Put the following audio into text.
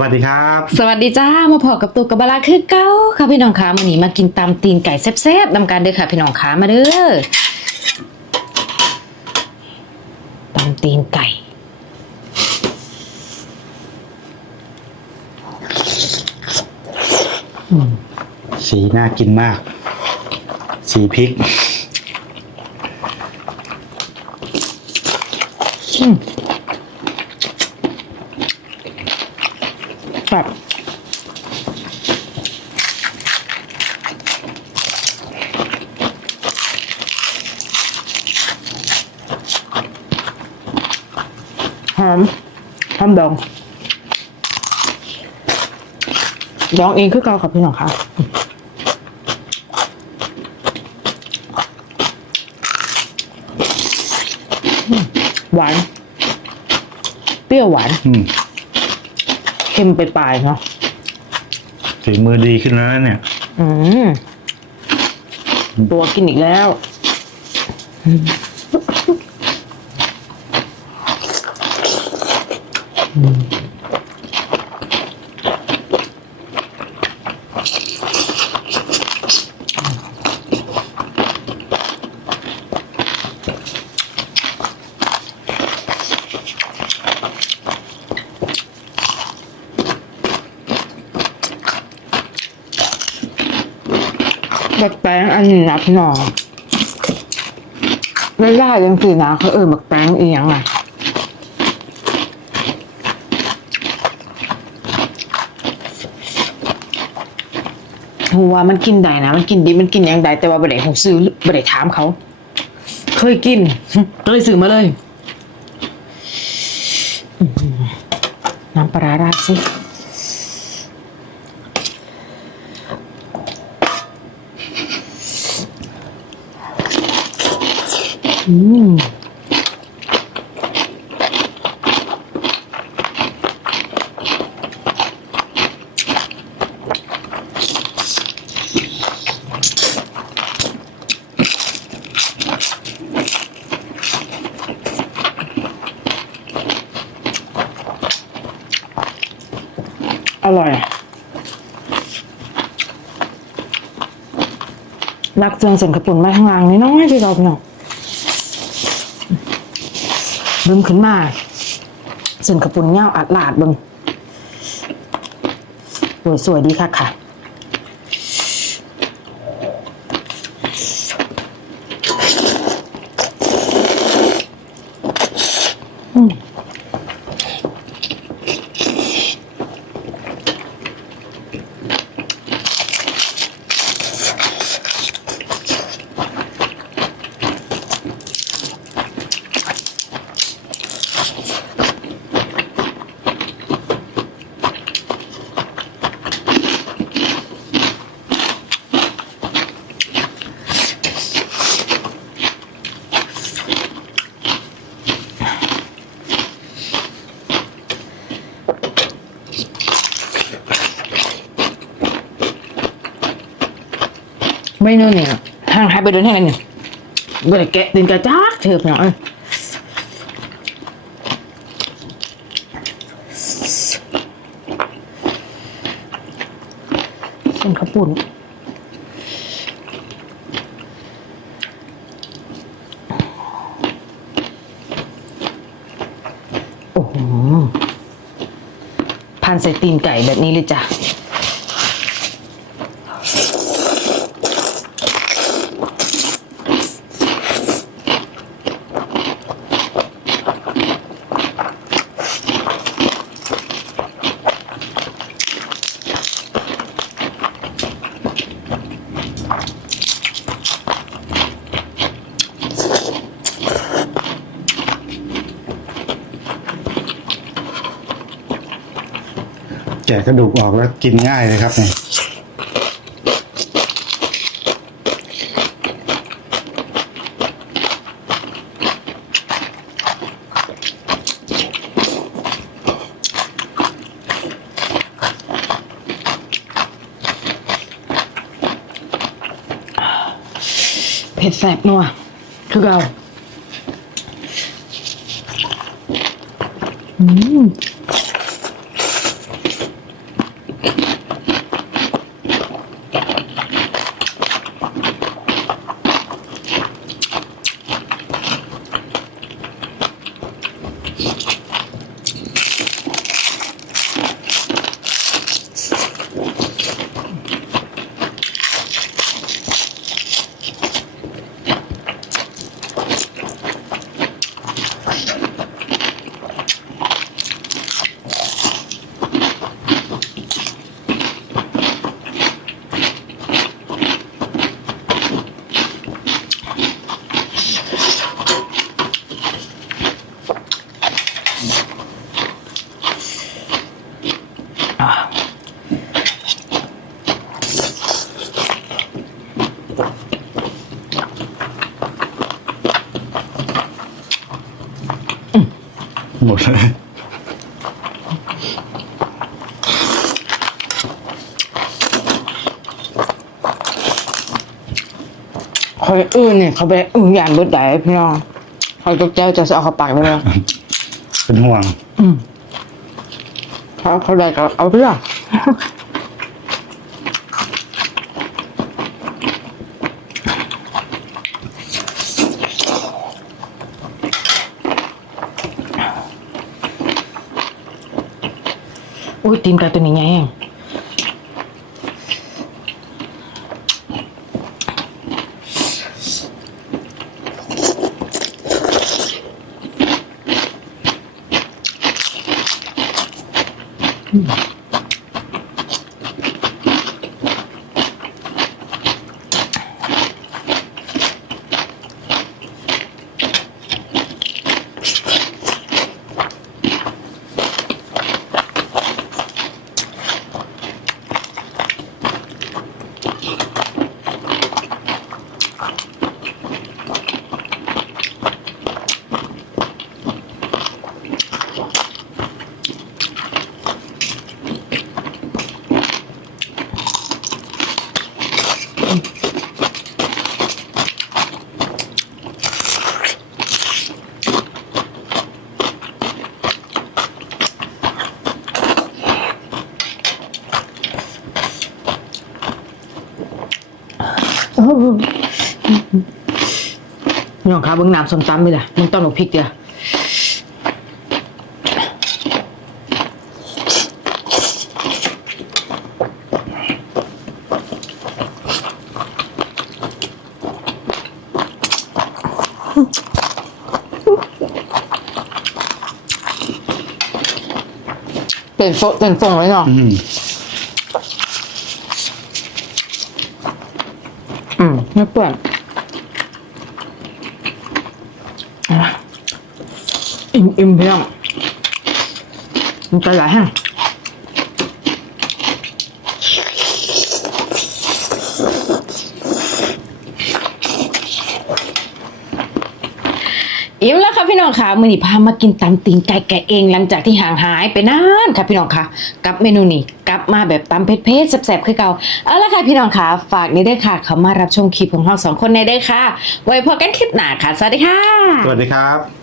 วัสดีครับ สวัสดีจ้ามาพอกับตัวกับบาลาคือเก้าค่ะพี่น้องขามาหนีมากินตามตีนไก่แซ่บๆนำการเด้อค่ะพี่น้องขามาเด้อตามตีนไก่สีน่ากินมาก สีพริก แบบหอมหอมดอง ดองเองคือเกากับพี่น้องค่ะหวาน เปรี้ยวหวาน อืม ค็มไปปลายๆเนาะฝีมือดีขึ้นแล้วนะเนี่ย อืมตัวกินอีกแล้ว บักแป้งอันนี้นะพี่น้องไม่ได้ยังสินะเขาเออบักแป้งอียังไงหัวามันกินได้นะ มันกินดีมันกินยังได้แต่ว่าบ่ได้ผมซื้อบ่ได้ถามเขา เคยกินก็เลยซื้อมาเลย น้ำปลาร้าราดสิ อืมอร่อยรักเจืองส้นกระปุ่นมาข้างล่างนี่น้อยที่เราเนาะ ลืมขึ้นมาเส้นกระปุนเงาอัดลาดบึงสวยสวยดีค่ะค่ะ อืม ไม่นู่นเนี่ยห่างหายไปเดินให้กันเนี่ยบ่ได้แกะตินกระจากเถือบเนาะเอ้ย เส้นข้าวปุ้นโอ้โหพันใส่ตีนไก่แบบนี้เลยจ้ะ แกะกระดูกออกแล้วกินง่ายเลยครับเนี่ยเผ็ดแสบนัวคือเราอืม Yeah. หมดเลยคอยอื่นเนี่ยเขาไปอื่นยานเบิดได้พี่น้องคอยตกใจจะเอาเข้าปากได้ไหมเป็นห่วง อืมเขาเขาได้ก็เอาเรื่อ งอุ้ยตีนไนี้ไงอะน้องคะเบิ้งน้ำส้มตำไปละมึงต้องหนูพริกเดียวเป็นโฟเป็นฟงไว้เนาะ อืม อืม ไม่เปื่อนอะอิ่มอิ่มเพียงมันจะหลายแห้ง อิ่มแล้วค่ะพี่น้องค่ะมือนี้พามากินตำตีนไก่แกะเองหลังจากที่ห่างหายไปนานค่ะพี่น้องค่ะ กับเมนูนี้กลับมาแบบตำเผ็ดๆแซ่บๆคือเก่าเอาละค่ะพี่น้องค่ะฝากนี้ด้วยค่ะเขามารับชมคลิปของเราสองคนในได้ค่ะ ไว้พบกันคลิปหน้าค่ะ สวัสดีค่ะ สวัสดีครับ